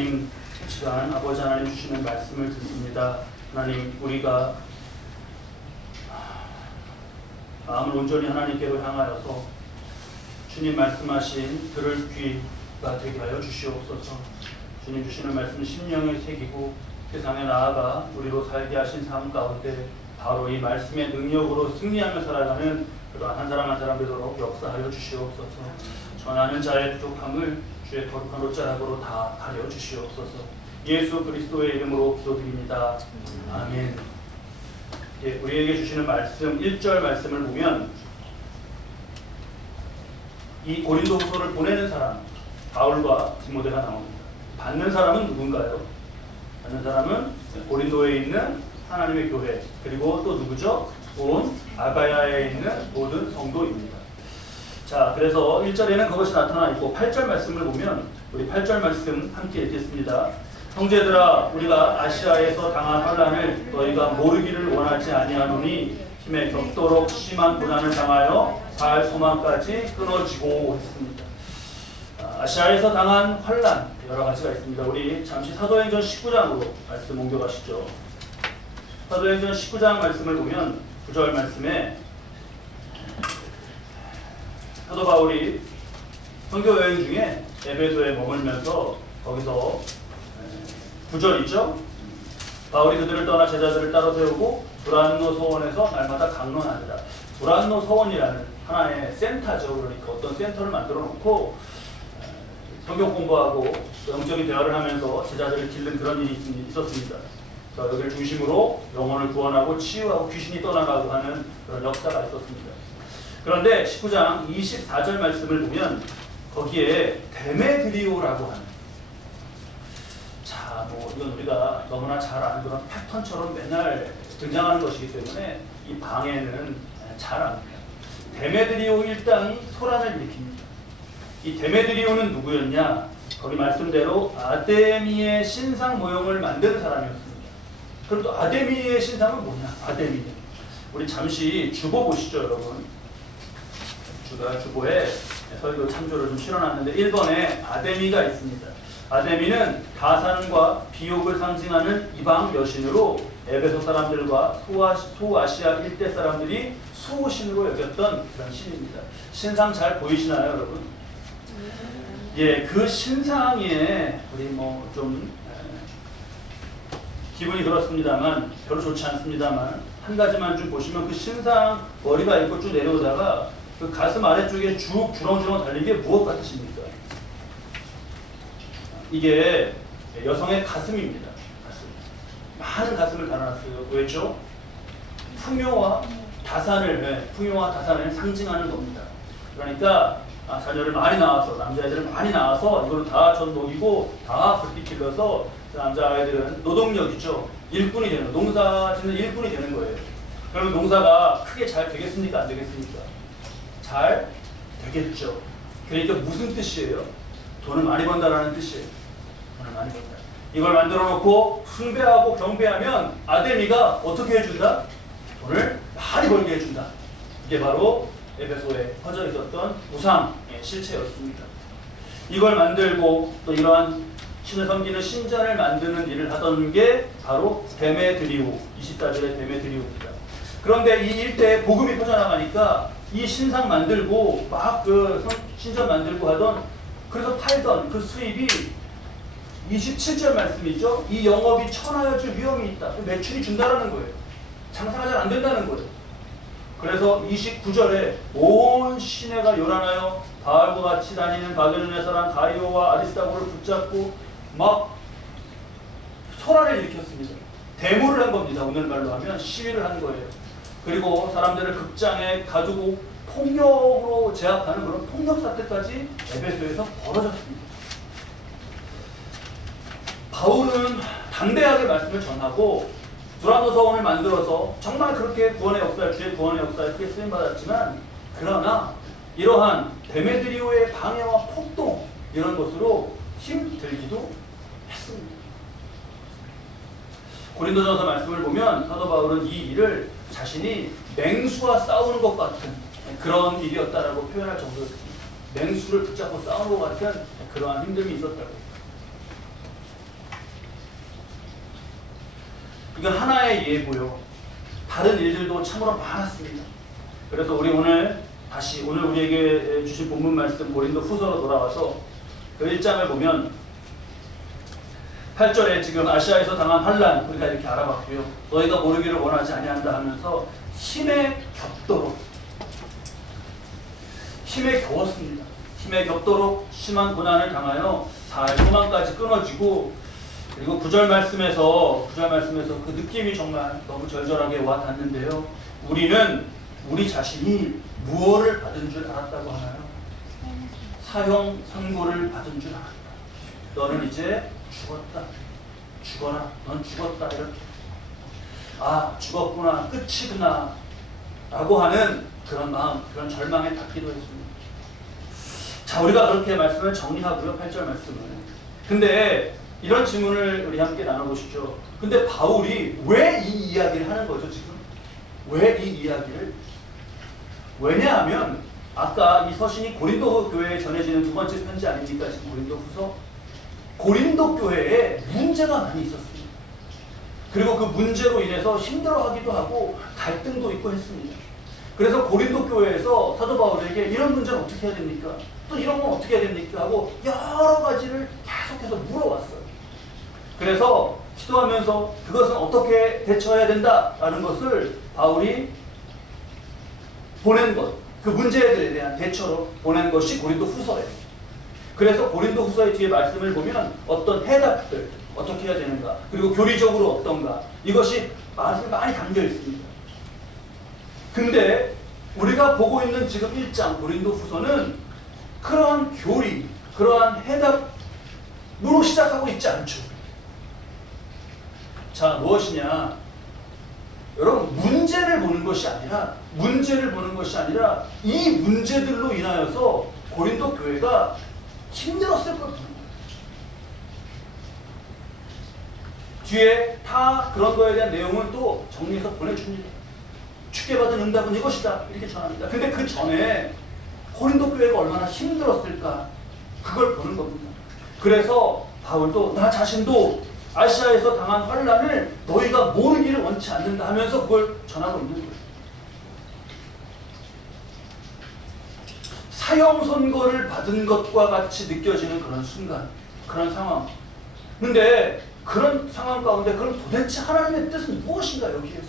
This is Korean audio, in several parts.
하나님, 이 시간 아버지 하나님 주시는 말씀을 듣습니다. 하나님, 우리가 마음을 온전히 하나님께로 향하여서 주님 말씀하신 들을 귀가 되게 하여 주시옵소서. 주님 주시는 말씀 심령에 새기고 세상에 나아가 우리로 살게 하신 삶 가운데 바로 이 말씀의 능력으로 승리하며 살아가는 그러한 한 사람 한 사람 되도록 역사하여 주시옵소서. 전하는 자의 부족함을 주의 거룩한 옷자락으로 다 가려 주시옵소서. 예수 그리스도의 이름으로 기도드립니다. 아멘. 우리에게 주시는 말씀 1절 말씀을 보면 이 고린도후서를 보내는 사람 바울과 디모데가 나옵니다. 받는 사람은 누군가요? 받는 사람은 고린도에 있는 하나님의 교회, 그리고 또 누구죠? 온 아가야에 있는 모든 성도입니다. 자, 그래서 1절에는 그것이 나타나 있고 8절 말씀을 보면 우리 8절 말씀 함께 읽겠습니다. 형제들아, 우리가 아시아에서 당한 환난을 너희가 모르기를 원하지 아니하노니 힘에 겹도록 심한 고난을 당하여 살 소망까지 끊어지고 했습니다. 아시아에서 당한 환난 여러 가지가 있습니다. 우리 잠시 사도행전 19장으로 말씀 옮겨가시죠. 사도행전 19장 말씀을 보면 9절 말씀에 사도 바울이 선교 여행 중에 에베소에 머물면서 거기서 9절이죠. 바울이 그들을 떠나 제자들을 따로 세우고 두란노 서원에서 날마다 강론하니라. 두란노 서원이라는 하나의 센터죠. 그러니까 어떤 센터를 만들어 놓고 성경 공부하고 영적인 대화를 하면서 제자들을 기르는 그런 일이 있었습니다. 여기를 중심으로 영혼을 구원하고 치유하고 귀신이 떠나가고 하는 그런 역사가 있었습니다. 그런데 19장 24절 말씀을 보면 거기에 데메드리오라고 하는, 자, 이건 우리가 너무나 잘 아는 그런 패턴처럼 맨날 등장하는 것이기 때문에 이 방에는 잘 압니다. 데메드리오 일당이 소란을 일으킵니다. 이 데메드리오는 누구였냐? 거기 말씀대로 아데미의 신상 모형을 만드는 사람이었습니다. 그럼 또 아데미의 신상은 뭐냐? 아데미. 우리 잠시 주보 보시죠, 여러분. 주보에 설교 참조를 좀 실어놨는데 1번에 아데미가 있습니다. 아데미는 다산과 비옥을 상징하는 이방 여신으로 에베소 사람들과 소아시아 일대 사람들이 수호신으로 여겼던 그런 신입니다. 신상 잘 보이시나요, 여러분? 예, 그 신상에 우리 좀 기분이 그렇습니다만 별로 좋지 않습니다만 한 가지만 좀 보시면 그 신상 머리가 있고 쭉 내려오다가 그 가슴 아래쪽에 쭉 주렁주렁 달린 게 무엇 같으십니까? 이게 여성의 가슴입니다. 가슴. 많은 가슴을 달아놨어요. 왜죠? 풍요와 다산을 상징하는 겁니다. 그러니까 자녀를 많이 낳아서, 남자애들을 많이 낳아서 이거는 다 전 녹이고 다 불빛 길러서 남자아이들은 노동력이죠. 일꾼이 되는, 농사 짓는 일꾼이 되는 거예요. 그러면 농사가 크게 잘 되겠습니까? 안 되겠습니까? 잘 되겠죠. 그러니까 무슨 뜻이에요? 돈을 많이 번다라는 뜻이에요. 돈을 많이 번다. 이걸 만들어 놓고 숭배하고 경배하면 아데미가 어떻게 해준다? 돈을 많이 벌게 해준다. 이게 바로 에베소에 퍼져 있었던 우상의 실체였습니다. 이걸 만들고 또 이러한 신을 섬기는 신전을 만드는 일을 하던 게 바로 데메드리오, 24절의 데메드리오입니다. 그런데 이 일대에 복음이 퍼져나가니까 이 신상 만들고 막 그 신전 만들고 하던, 그래서 팔던 그 수입이 27절 말씀이죠. 이 영업이 천하여질 위험이 있다. 매출이 준다라는 거예요. 장사가 잘 안 된다는 거예요. 그래서 29절에 온 시내가 요란하여 바알과 같이 다니는 바벨론의 사람 가이오와 아리스다고를 붙잡고 막 소란을 일으켰습니다. 데모를 한 겁니다. 오늘말로 하면 시위를 한 거예요. 그리고 사람들을 극장에 가두고 폭력으로 제압하는 그런 폭력 사태까지 에베소에서 벌어졌습니다. 바울은 담대하게 말씀을 전하고 두란노 서원을 만들어서 정말 그렇게 구원의 역사를, 주의 구원의 역사를 크게 쓰임받았지만, 그러나 이러한 데메드리오의 방해와 폭동 이런 것으로 힘들기도 했습니다. 고린도전서 말씀을 보면 사도 바울은 이 일을 자신이 맹수와 싸우는 것 같은 그런 일이었다라고 표현할 정도였습니다. 맹수를 붙잡고 싸우는 것 같은 그러한 힘듦이 있었다고. 이건 하나의 예고요. 다른 일들도 참으로 많았습니다. 그래서 우리 오늘 우리에게 주신 본문 말씀 고린도 후서로 돌아와서 그 1장을 보면 8절에 지금 아시아에서 당한 환난 우리가 이렇게 알아봤고요. 너희가 모르기를 원하지 아니한다 하면서 힘에 겨웠습니다. 힘에 겹도록 심한 고난을 당하여 소망까지 끊어지고, 그리고 9절 말씀에서 그 느낌이 정말 너무 절절하게 와 닿는데요. 우리는 우리 자신이 무엇을 받은 줄 알았다고 하나요? 사형 선고를 받은 줄 알았다. 너는 이제 죽었다. 죽어라. 넌 죽었다. 이렇게. 아, 죽었구나. 끝이구나. 라고 하는 그런 마음, 그런 절망에 닿기도 했습니다. 자, 우리가 그렇게 말씀을 정리하고요. 8절 말씀을. 근데 이런 질문을 우리 함께 나눠보시죠. 근데 바울이 왜 이 이야기를 하는 거죠, 지금? 왜 이 이야기를? 왜냐하면 아까 이 서신이 고린도 교회에 전해지는 두 번째 편지 아닙니까? 지금 고린도 후서. 고린도 교회에 문제가 많이 있었습니다. 그리고 그 문제로 인해서 힘들어하기도 하고 갈등도 있고 했습니다. 그래서 고린도 교회에서 사도 바울에게 이런 문제는 어떻게 해야 됩니까? 또 이런 건 어떻게 해야 됩니까? 하고 여러 가지를 계속해서 물어왔어요. 그래서 기도하면서 그것은 어떻게 대처해야 된다라는 것을 바울이 보낸 것, 그 문제들에 대한 대처로 보낸 것이 고린도 후서예요. 그래서 고린도 후서의 뒤에 말씀을 보면 어떤 해답들, 어떻게 해야 되는가, 그리고 교리적으로 어떤가, 이것이 많이 담겨 있습니다. 근데 우리가 보고 있는 지금 1장 고린도 후서는 그러한 교리, 그러한 해답으로 시작하고 있지 않죠. 자, 무엇이냐? 여러분, 문제를 보는 것이 아니라 이 문제들로 인하여서 고린도 교회가 힘들었을 걸 보는 거예요. 뒤에 다 그런 거에 대한 내용은 또 정리해서 보내줍니다. 주께 받은 응답은 이것이다, 이렇게 전합니다. 근데 그 전에 고린도 교회가 얼마나 힘들었을까, 그걸 보는 겁니다. 그래서 바울도 나 자신도 아시아에서 당한 환난을 너희가 모르기를 원치 않는다 하면서 그걸 전하고 있는 거예요. 사형 선고를 받은 것과 같이 느껴지는 그런 순간, 그런 상황. 근데 그런 상황 가운데 그럼 도대체 하나님의 뜻은 무엇인가, 여기에서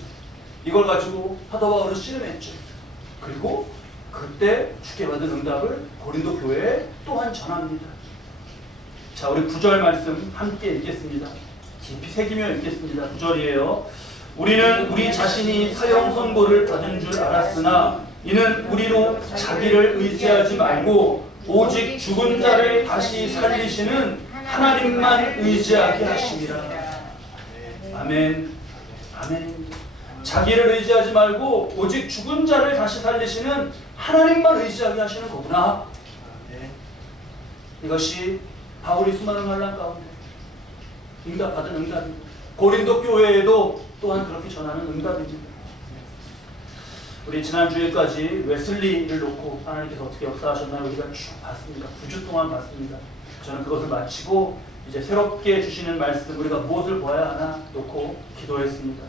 이걸 가지고 사도 바울은 씨름했죠. 그리고 그때 주께 받은 응답을 고린도 교회에 또한 전합니다. 자, 우리 9절 말씀 함께 읽겠습니다. 깊이 새기며 읽겠습니다. 9절이에요. 우리는 우리 자신이 사형 선고를 받은 줄 알았으나 이는 우리로 자기를 의지하지 말고 오직 죽은 자를 다시 살리시는 하나님만 의지하게 하심이라. 아멘. 아멘. 자기를 의지하지 말고 오직 죽은 자를 다시 살리시는 하나님만 의지하게 하시는 거구나. 이것이 바울이 수많은 환난 가운데 응답받은 응답입니다. 고린도 교회에도 또한 그렇게 전하는 응답입니다. 우리 지난 주일까지 웨슬리를 놓고 하나님께서 어떻게 역사하셨나요? 우리가 쭉 봤습니다. 9주 동안 봤습니다. 저는 그것을 마치고 이제 새롭게 주시는 말씀, 우리가 무엇을 보아야 하나 놓고 기도했습니다.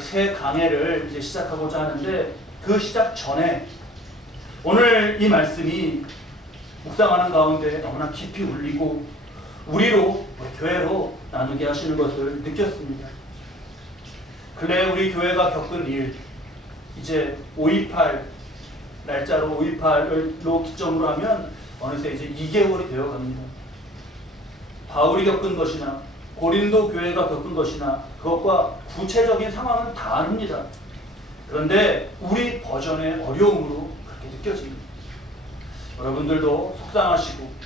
새 강해를 이제 시작하고자 하는데 그 시작 전에 오늘 이 말씀이 묵상하는 가운데 너무나 깊이 울리고 우리 교회로 나누게 하시는 것을 느꼈습니다. 근래 우리 교회가 겪은 일, 이제 5.28 날짜로 5.28로 기점으로 하면 어느새 이제 2개월이 되어 갑니다. 바울이 겪은 것이나 고린도 교회가 겪은 것이나 그것과 구체적인 상황은 다릅니다. 그런데 우리 버전의 어려움으로 그렇게 느껴집니다. 여러분들도 속상하시고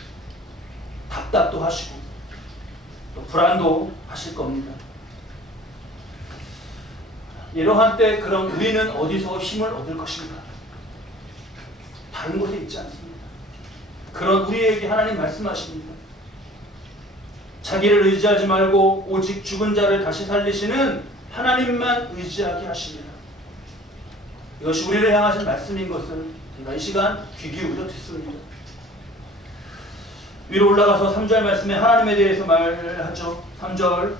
답답도 하시고 또 불안도 하실 겁니다. 이러한 때 그럼 우리는 어디서 힘을 얻을 것인가? 다른 곳에 있지 않습니다. 그런 우리에게 하나님 말씀하십니다. 자기를 의지하지 말고 오직 죽은 자를 다시 살리시는 하나님만 의지하게 하십니다. 이것이 우리를 향하신 말씀인 것을 우리가 이 시간 귀 기울여 듣습니다. 위로 올라가서 3절 말씀에 하나님에 대해서 말하죠. 3절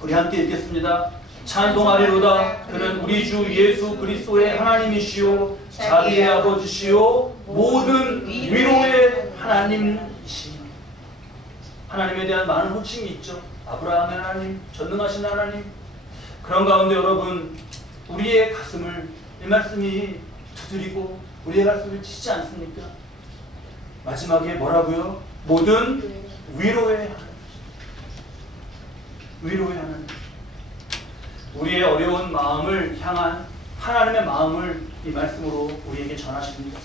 우리 함께 읽겠습니다. 찬송하리로다. 그는 우리 주 예수 그리스도의 하나님이시요 자비의 아버지시요 모든 위로의 하나님이시니. 하나님에 대한 많은 호칭이 있죠. 아브라함의 하나님, 전능하신 하나님. 그런 가운데 여러분, 우리의 가슴을 이 말씀이 두드리고 우리의 가슴을 치지 않습니까? 마지막에 뭐라고요? 모든 위로의 하나님. 위로의 하나님. 우리의 어려운 마음을 향한 하나님의 마음을 이 말씀으로 우리에게 전하십니다.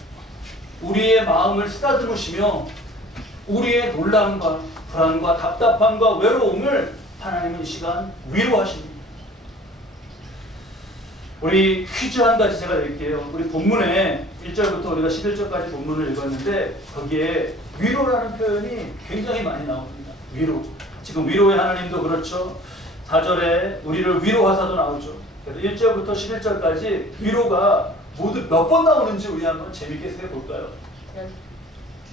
우리의 마음을 쓰다듬으시며 우리의 놀람과 불안과 답답함과 외로움을 하나님은 이 시간 위로하십니다. 우리 퀴즈 한 가지 제가 낼게요. 우리 본문에 1절부터 우리가 11절까지 본문을 읽었는데 거기에 위로라는 표현이 굉장히 많이 나옵니다. 위로. 지금 위로의 하나님도 그렇죠. 4절에 우리를 위로하사도 나오죠. 그래서 1절부터 11절까지 위로가 모두 몇 번 나오는지 우리 한번 재밌게 세볼까요?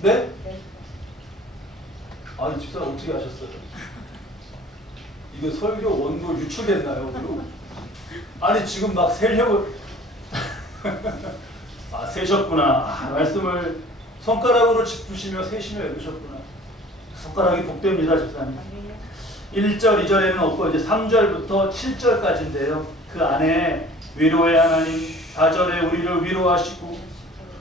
네? 아니 집사람 어떻게 하셨어요? 이거 설교 원고 유출됐나요? 위로? 아니 지금 막 세려고 아 세셨구나. 아, 말씀을 손가락으로 짚으시며 세시며 읽으셨구나. 손가락이 복됩니다 집사님. 1절 2절에는 없고 이제 3절부터 7절까지인데요. 그 안에 위로의 하나님 4절에 우리를 위로하시고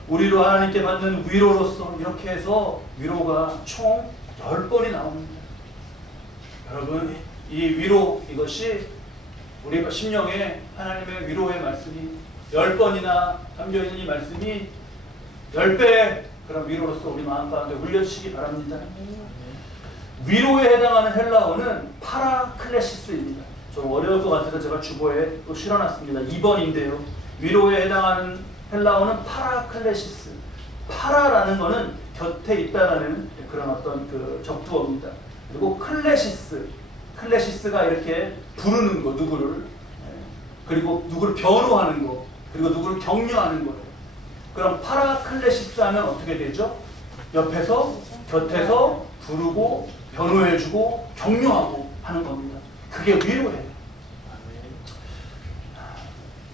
우리로 하나님께 받는 위로로서 이렇게 해서 위로가 총 10번이 나옵니다. 여러분 이 위로 이것이 우리가 심령에 하나님의 위로의 말씀이 10번이나 담겨있는 이 말씀이 10배의 그런 위로로서 우리 마음 가운데 울려주시기 바랍니다. 위로에 해당하는 헬라어는 파라클레시스입니다. 좀 어려울 것 같아서 제가 주보에 또 실어놨습니다. 2번인데요. 위로에 해당하는 헬라어는 파라클레시스. 파라라는 것은 곁에 있다라는 그런 어떤 그 적두어입니다. 그리고 클레시스. 클레시스가 이렇게 부르는 거, 누구를. 그리고 누구를 변호하는 거. 그리고 누구를 격려하는 거예요. 그럼 파라클레시스 하면 어떻게 되죠? 옆에서, 곁에서 부르고 변호해주고 격려하고 하는 겁니다. 그게 위로예요.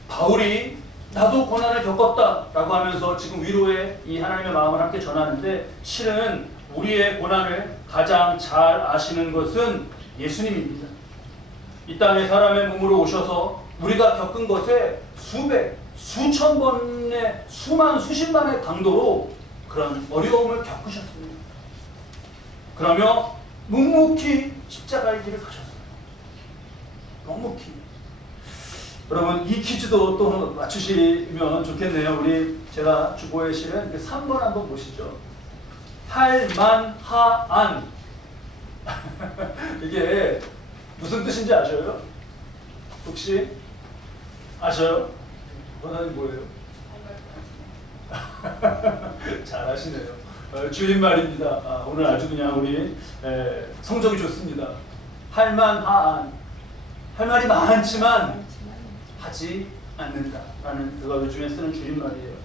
바울이 나도 고난을 겪었다라고 하면서 지금 위로의 이 하나님의 마음을 함께 전하는데 실은 우리의 고난을 가장 잘 아시는 것은 예수님입니다. 이 땅에 사람의 몸으로 오셔서 우리가 겪은 것에 수백, 수천 번의 수만, 수십만의 강도로 그런 어려움을 겪으셨습니다. 그러며 묵묵히 십자가의 길을 가셨어요. 묵묵히. 여러분 이 퀴즈도 또 맞추시면 좋겠네요. 우리 제가 주보에 실은 3번 한번 보시죠. 할만하안. 이게 무슨 뜻인지 아셔요? 혹시 아셔요? 원하는 뭐예요? 잘 아시네요. 주인말입니다. 오늘 아주 그냥 우리 성적이 좋습니다. 할만하안. 할 말이 많지만 하지 않는다라는 그걸 요즘에 쓰는 줄임말이에요.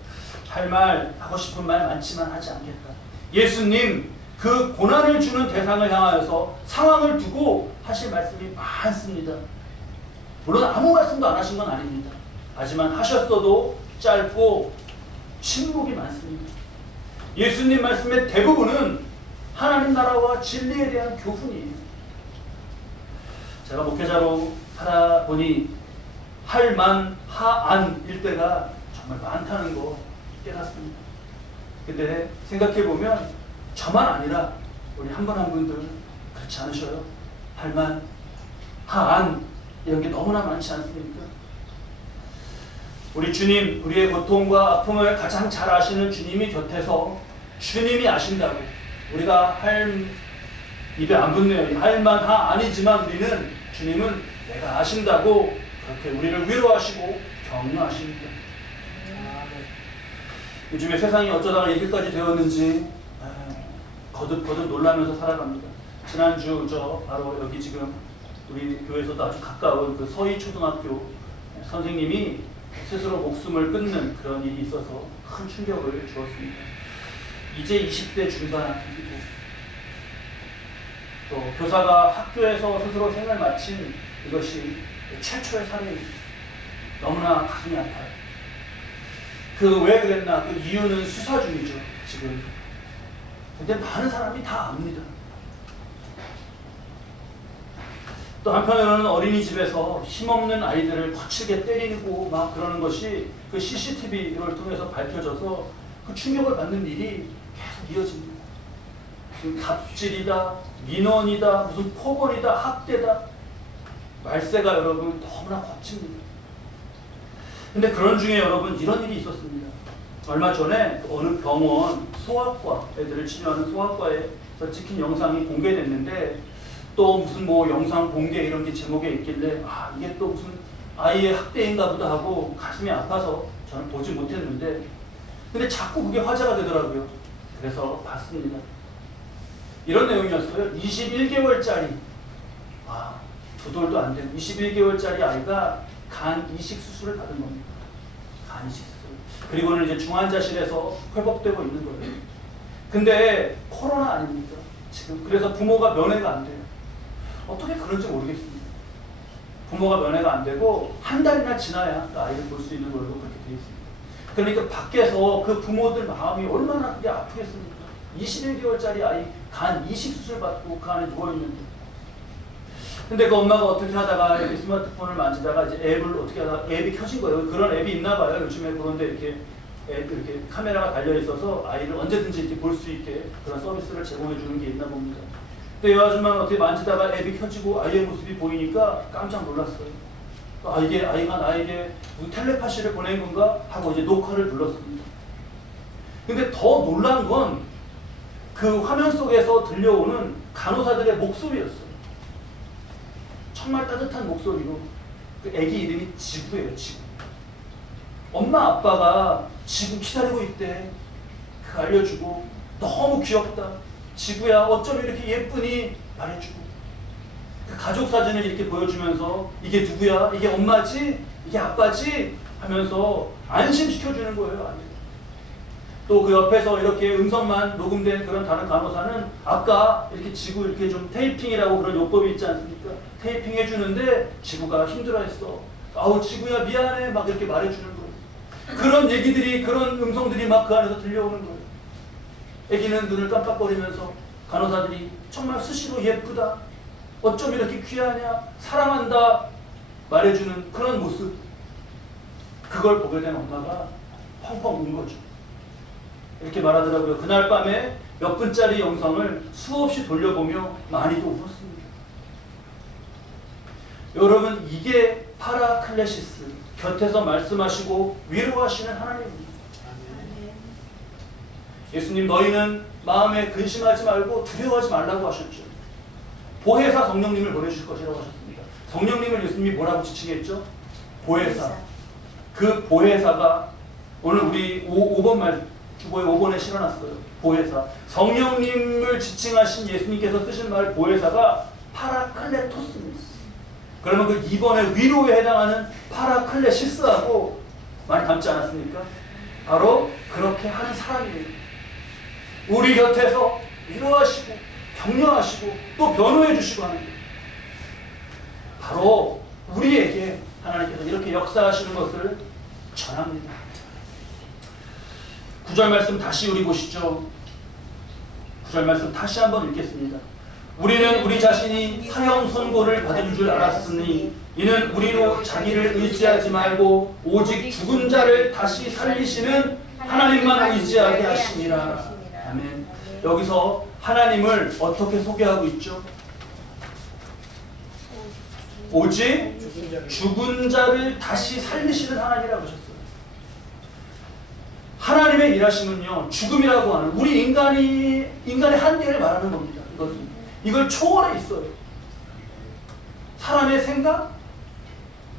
할 말, 하고 싶은 말 많지만 하지 않겠다. 예수님 그 고난을 주는 대상을 향하여서 상황을 두고 하실 말씀이 많습니다. 물론 아무 말씀도 안 하신 건 아닙니다. 하지만 하셨어도 짧고 침묵이 많습니다. 예수님 말씀의 대부분은 하나님 나라와 진리에 대한 교훈이에요. 제가 목회자로 살아보니 할만하안일 때가 정말 많다는 거 깨닫습니다. 근데 생각해보면 저만 아니라 우리 한 분 한 분들 그렇지 않으셔요? 할만하안 이런 게 너무나 많지 않습니까? 우리 주님, 우리의 고통과 아픔을 가장 잘 아시는 주님이 곁에서 주님이 아신다고 우리가 입에 안 붙네요. 할만하안이지만 우리는 주님은 내가 아신다고 그렇게 우리를 위로하시고 격려하십니다. 요즘에 세상이 어쩌다가 이렇게까지 되었는지 거듭거듭 놀라면서 살아갑니다. 지난주 바로 여기 지금 우리 교회에서도 아주 가까운 그 서희초등학교 선생님이 스스로 목숨을 끊는 그런 일이 있어서 큰 충격을 주었습니다. 이제 20대 중반이고 또 교사가 학교에서 스스로 생을 마친 이것이 최초의 사례입니다. 너무나 가슴이 아파요. 그 왜 그랬나? 그 이유는 수사 중이죠, 지금. 근데 많은 사람이 다 압니다. 또 한편으로는 어린이집에서 힘없는 아이들을 거칠게 때리고 막 그러는 것이 그 CCTV를 통해서 밝혀져서 그 충격을 받는 일이 계속 이어집니다. 무슨 갑질이다, 민원이다, 무슨 폭언이다, 학대다. 말세가 여러분 너무나 거칩니다. 근데 그런 중에 여러분 이런 일이 있었습니다. 얼마 전에 어느 병원 소아과, 애들을 치료하는 소아과에서 찍힌 영상이 공개됐는데 또 무슨 뭐 영상 공개 이런 게 제목에 있길래 아 이게 또 무슨 아이의 학대인가 보다 하고 가슴이 아파서 저는 보지 못했는데 근데 자꾸 그게 화제가 되더라고요. 그래서 봤습니다. 이런 내용이었어요. 21개월짜리 두 돌도 안 된 21개월짜리 아이가 간 이식 수술을 받은 겁니다. 간 이식 수술. 그리고는 이제 중환자실에서 회복되고 있는 거예요. 근데 코로나 아닙니까? 지금 그래서 부모가 면회가 안 돼요. 어떻게 그런지 모르겠습니다. 부모가 면회가 안 되고 한 달이나 지나야 그 아이를 볼 수 있는 걸로 그렇게 되어 있습니다. 그러니까 밖에서 그 부모들 마음이 얼마나 그게 아프겠습니까? 21개월짜리 아이 간 이식 수술 받고 그 안에 누워있는데 근데 그 엄마가 어떻게 하다가 이렇게 스마트폰을 만지다가 이제 앱을 어떻게 하다가 앱이 켜진 거예요. 그런 앱이 있나 봐요. 요즘에 그런데 이렇게 앱 이렇게 카메라가 달려 있어서 아이를 언제든지 이렇게 볼 수 있게 그런 서비스를 제공해 주는 게 있나 봅니다. 근데 이 아줌마는 어떻게 만지다가 앱이 켜지고 아이의 모습이 보이니까 깜짝 놀랐어요. 아 이게 아이가 나에게 무슨 텔레파시를 보낸 건가 하고 이제 녹화를 눌렀습니다. 근데 더 놀란 건 그 화면 속에서 들려오는 간호사들의 목소리였어요. 정말 따뜻한 목소리로 그 애기 이름이 지구예요. 지구. 엄마 아빠가 지구 기다리고 있대. 그 알려주고 너무 귀엽다. 지구야 어쩜 이렇게 예쁘니 말해주고 그 가족 사진을 이렇게 보여주면서 이게 누구야? 이게 엄마지? 이게 아빠지? 하면서 안심시켜주는 거예요. 아니. 또 그 옆에서 이렇게 음성만 녹음된 그런 다른 간호사는 아까 이렇게 지구 이렇게 좀 테이핑이라고 그런 요법이 있지 않습니까? 테이핑 해주는데 지구가 힘들어했어. 아우 지구야 미안해 막 이렇게 말해주는 거예요. 그런 얘기들이 그런 음성들이 막 그 안에서 들려오는 거예요. 애기는 눈을 깜빡거리면서 간호사들이 정말 수시로 예쁘다. 어쩜 이렇게 귀하냐. 사랑한다. 말해주는 그런 모습. 그걸 보게 된 엄마가 펑펑 운 거죠. 이렇게 말하더라고요. 그날 밤에 몇 분짜리 영상을 수없이 돌려보며 많이도 울었습니다. 여러분 이게 파라클레시스, 곁에서 말씀하시고 위로하시는 하나님입니다. 예수님 너희는 마음에 근심하지 말고 두려워하지 말라고 하셨죠. 보혜사 성령님을 보내주실 것이라고 하셨습니다. 성령님을 예수님이 뭐라고 지칭했죠? 보혜사. 그 보혜사가 오늘 우리 5번 말 주보에 5번에 실어놨어요. 보혜사. 성령님을 지칭하신 예수님께서 쓰신 말 보혜사가 파라클레토스입니다. 그러면 그 2번의 위로에 해당하는 파라클레시스하고 많이 닮지 않았습니까? 바로 그렇게 하는 사람이에요. 우리 곁에서 위로하시고 격려하시고 또 변호해 주시고 하는 거예요. 바로 우리에게 하나님께서 이렇게 역사하시는 것을 전합니다. 9절 말씀 다시 우리 보시죠. 9절 말씀 다시 한번 읽겠습니다. 우리는 우리 자신이 사형 선고를 받은 줄 알았으니 이는 우리로 자기를 의지하지 말고 오직 죽은 자를 다시 살리시는 하나님만 의지하게 하심이라. 아멘. 여기서 하나님을 어떻게 소개하고 있죠? 오직 죽은 자를 다시 살리시는 하나님이라고 하셨어요. 하나님의 일하심은요, 죽음이라고 하는 우리 인간의 한계를 말하는 겁니다. 이걸 초월해 있어요. 사람의 생각,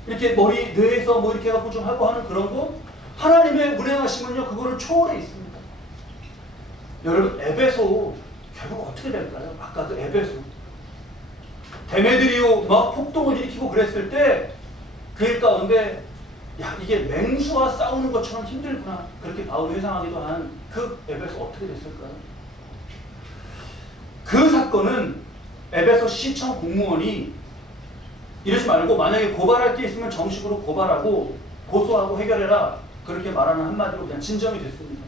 이렇게 머리 뇌에서 뭐 이렇게 해갖고 좀 하고 하는 그런 거, 하나님의 운행하심은요, 그거를 초월해 있습니다. 여러분, 에베소 결국 어떻게 될까요? 아까 그 에베소 데메드리오 막 폭동을 일으키고 그랬을 때 그 일 가운데 야 이게 맹수와 싸우는 것처럼 힘들구나 그렇게 바울이 회상하기도 한 그 에베소 어떻게 됐을까요? 그 사건은 에베소 시청 공무원이 이러지 말고 만약에 고발할 게 있으면 정식으로 고발하고 고소하고 해결해라. 그렇게 말하는 한마디로 그냥 진정이 됐습니다.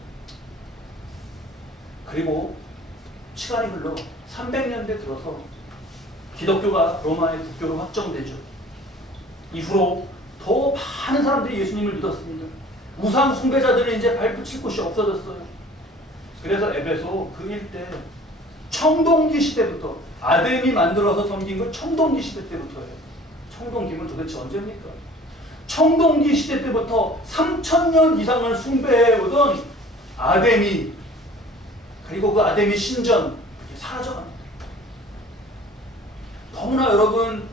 그리고 시간이 흘러 300년대 들어서 기독교가 로마의 국교로 확정되죠. 이후로 더 많은 사람들이 예수님을 믿었습니다. 우상 숭배자들은 이제 발붙일 곳이 없어졌어요. 그래서 에베소 그 일대 청동기 시대부터 아덴이 만들어서 섬긴 건 청동기 시대 때부터예요. 청동기면 도대체 언제입니까? 청동기 시대 때부터 3000년 이상을 숭배해오던 아데미, 그리고 그 아데미 신전 그게 사라져갑니다. 너무나 여러분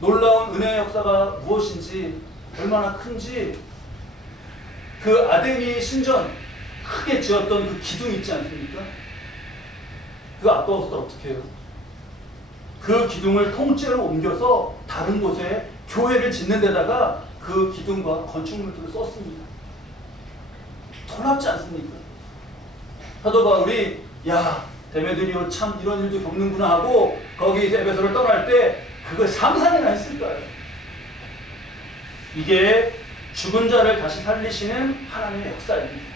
놀라운 은혜의 역사가 무엇인지, 얼마나 큰지, 그 아데미 신전 크게 지었던 그 기둥 있지 않습니까? 그 아까워서 어떻게 해요? 그 기둥을 통째로 옮겨서 다른 곳에 교회를 짓는 데다가 그 기둥과 건축물들을 썼습니다. 놀랍지 않습니까? 사도 바울이 야 데메드리오 참 이런 일도 겪는구나 하고 거기 에베소를 떠날 때 그걸 상상이나 했을 거예요. 이게 죽은 자를 다시 살리시는 하나님의 역사입니다.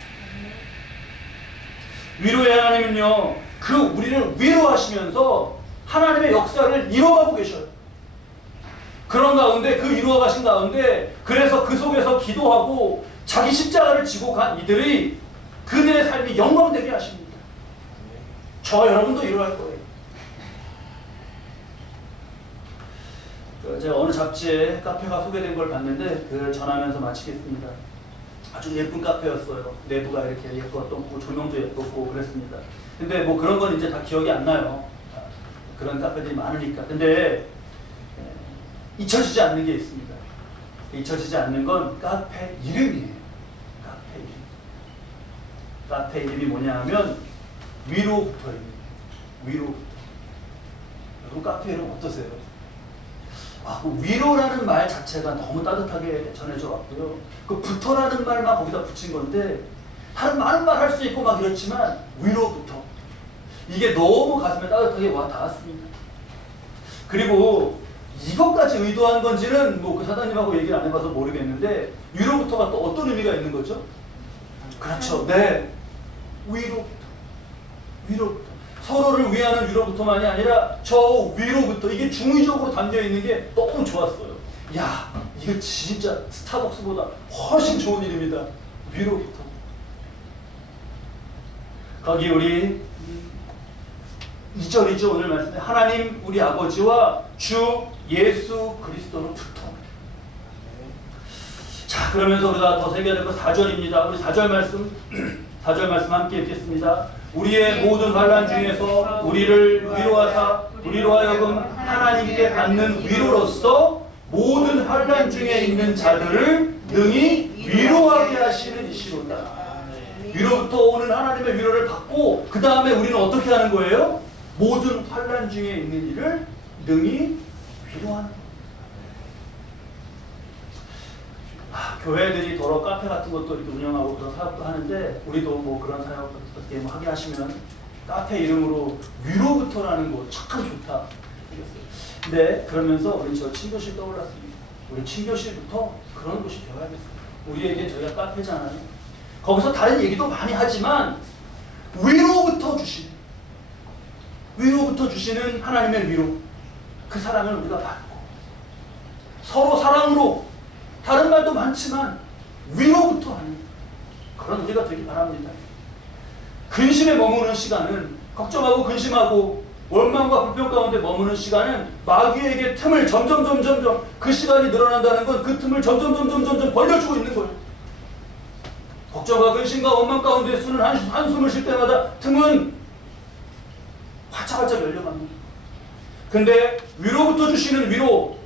위로의 하나님은요, 그 우리를 위로하시면서 하나님의 역사를 이뤄가고 계셔요. 그런 가운데, 그 이루어가신 가운데, 그래서 그 속에서 기도하고 자기 십자가를 지고 간 이들이 그들의 삶이 영광되게 하십니다. 저와 여러분도 이루어갈 거예요. 제가 어느 잡지에 카페가 소개된 걸 봤는데 그 전하면서 마치겠습니다. 아주 예쁜 카페였어요. 내부가 이렇게 예뻤고 조명도 예뻤고 그랬습니다. 근데 뭐 그런 건 이제 다 기억이 안 나요. 그런 카페들이 많으니까. 근데 잊혀지지 않는 게 있습니다. 잊혀지지 않는 건 카페 이름이에요. 카페 이름. 카페 이름이 뭐냐 하면 위로부터입니다. 위로부터. 여러분 카페 이름 어떠세요? 그 위로라는 말 자체가 너무 따뜻하게 전해져 왔고요. 그 부터라는 말만 거기다 붙인 건데 다른 많은 말 할 수 있고 막 이렇지만 위로부터. 이게 너무 가슴에 따뜻하게 와 닿았습니다. 그리고 이것까지 의도한 건지는 뭐 그 사장님하고 얘기를 안 해봐서 모르겠는데 위로부터가 또 어떤 의미가 있는 거죠? 그렇죠. 네. 위로부터. 위로부터. 서로를 위하는 위로부터만이 아니라 저 위로부터. 이게 중의적으로 담겨 있는 게 너무 좋았어요. 야, 이거 진짜 스타벅스보다 훨씬 좋은 이름이다. 위로부터. 거기 우리 2절이죠. 오늘 말씀에 하나님 우리 아버지와 주 예수 그리스도로부터. 자, 그러면서 우리가 더 새겨야 될 건 4절입니다. 우리 4절 말씀 함께 읽겠습니다. 우리의 모든 환난 중에서 우리를 위로하사 우리로 하여금 하나님께 받는 위로로서 모든 환난 중에 있는 자들을 능히 위로하게 하시는 이시로다. 위로부터 오는 하나님의 위로를 받고 그 다음에 우리는 어떻게 하는 거예요? 모든 환난 중에 있는 이를 능히 위로하는 거예요. 교회들이 더러 카페 같은 것도 이렇게 운영하고 그런 사업도 하는데 우리도 뭐 그런 사업 어떻게 뭐 하게 하시면 카페 이름으로 위로부터라는 거 참 좋다. 근데 그러면서 우리 저 친교실 떠올랐습니다. 우리 친교실부터 그런 곳이 되어야겠어요. 우리에게 저희가 카페잖아요. 거기서 다른 얘기도 많이 하지만 위로부터 주시는 하나님의 위로, 그 사랑을 우리가 받고 서로 사랑으로 다른 말도 많지만 위로부터 하는 그런 우리가 되기 바랍니다. 근심에 머무는 시간은, 걱정하고 근심하고 원망과 불평 가운데 머무는 시간은 마귀에게 틈을 점점 그 시간이 늘어난다는 건 그 틈을 점점 벌려주고 있는 거예요. 걱정과 근심과 원망 가운데 쓰는 한숨을 쉴 때마다 틈은 활짝 열려갑니다. 근데 위로부터 주시는 위로,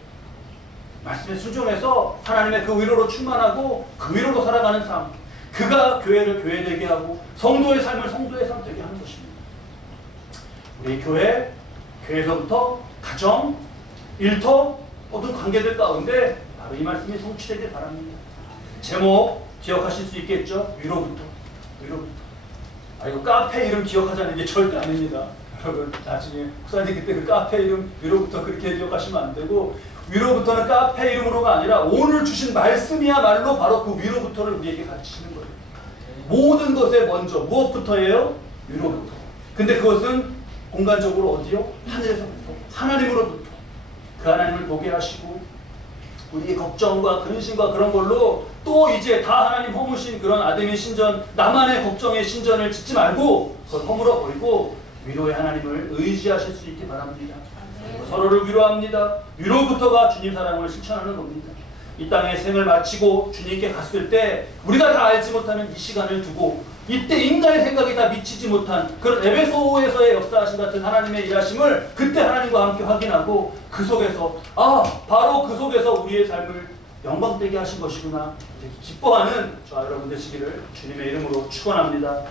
말씀에 순종해서 하나님의 그 위로로 충만하고 그 위로로 살아가는 삶, 그가 교회를 교회되게 하고 성도의 삶을 성도의 삶 되게 하는 것입니다. 우리 교회에서부터 가정, 일터, 모든 관계들 가운데 바로 이 말씀이 성취되길 바랍니다. 제목 기억하실 수 있겠죠? 위로부터. 이거 카페 이름 기억하자는 게 절대 아닙니다. 여러분 나중에 목사님 그때 그 카페 이름 위로부터 그렇게 기억하시면 안 되고, 위로부터는 카페 이름으로가 아니라 오늘 주신 말씀이야말로 바로 그 위로부터를 우리에게 가르치시는 거예요. 모든 것에 먼저 무엇부터예요? 위로부터. 근데 그것은 공간적으로 어디요? 하늘에서부터, 하나님으로부터. 그 하나님을 보게 하시고 우리의 걱정과 근심과 그런 걸로 또 이제 다 하나님 허무신 그런 아담의 신전, 나만의 걱정의 신전을 짓지 말고 그걸 허물어 버리고 위로의 하나님을 의지하실 수 있기 바랍니다. 그리고 서로를 위로합니다. 위로부터가 주님 사랑을 실천하는 겁니다. 이 땅에 생을 마치고 주님께 갔을 때 우리가 다 알지 못하는 이 시간을 두고 이때 인간의 생각이 다 미치지 못한 그런 에베소에서의 역사하심 같은 하나님의 일하심을 그때 하나님과 함께 확인하고 그 속에서 바로 그 속에서 우리의 삶을 영광되게 하신 것이구나 기뻐하는 저와 여러분 되시기를 주님의 이름으로 축원합니다.